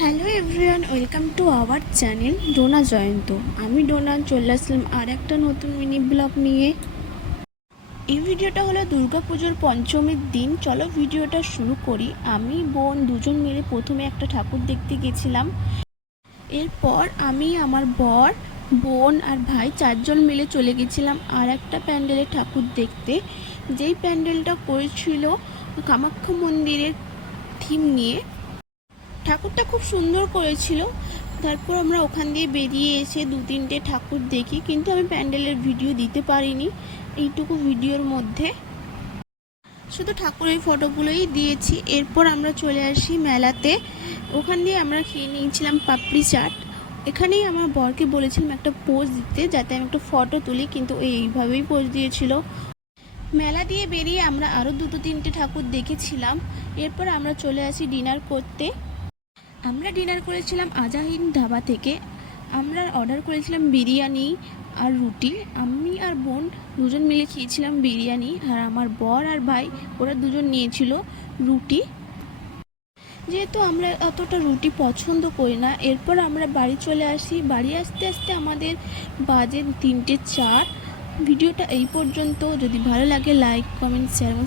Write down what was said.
Hello everyone, welcome to our channel Dona Jayanta. আমি ডোনা চলে আসলাম আর একটা নতুন মিনি ব্লগ নিয়ে। এই ভিডিওটা হলো দুর্গাপুজোর পঞ্চমীর দিন। চলো ভিডিওটা শুরু করি। আমি বোন দুজন মিলে প্রথমে একটা ঠাকুর দেখতে গেছিলাম। এরপর আমি, আমার বর, বোন আর ভাই চারজন মিলে চলে গেছিলাম আর একটা প্যান্ডেলে ঠাকুর দেখতে, যেই প্যান্ডেলটা করেছিল কামাখ্যা মন্দিরের থিম নিয়ে। ঠাকুরটা খুব সুন্দর করেছিল। তারপর আমরা ওখান দিয়ে বেরিয়ে এসে দু তিনটে ঠাকুর দেখি, কিন্তু আমি প্যান্ডেলের ভিডিও দিতে পারিনি। এইটুকু ভিডিওর মধ্যে শুধু ঠাকুরের ফটোগুলোই দিয়েছি। এরপর আমরা চলে আসি মেলাতে। ওখান দিয়ে আমরা খেয়ে নিয়েছিলাম পাপড়ি চাট। এখানেই আমার বরকে বলেছিলাম একটা পোজ দিতে, যাতে আমি একটা ফটো তুলি, কিন্তু এইভাবেই পোজ দিয়েছিল। মেলা দিয়ে বেরিয়ে আমরা আরও দুটো তিনটে ঠাকুর দেখেছিলাম। এরপর আমরা চলে আসি ডিনার করতে। আমরা ডিনার করেছিলাম আজাহিন ধাবা থেকে। আমরা অর্ডার করেছিলাম বিরিয়ানি আর রুটি। আমি আর বোন দুজন মিলে খেয়েছিলাম বিরিয়ানি, আর আমার বর আর ভাই ওরা দুজন নিয়েছিল রুটি। যেহেতু আমরা অতটা রুটি পছন্দ করি না, এরপর আমরা বাড়ি চলে আসি। বাড়ি আসতে আসতে আমাদের বাজে 3টে 4। ভিডিওটা এই পর্যন্ত। যদি ভালো লাগে লাইক, কমেন্ট, শেয়ার এবং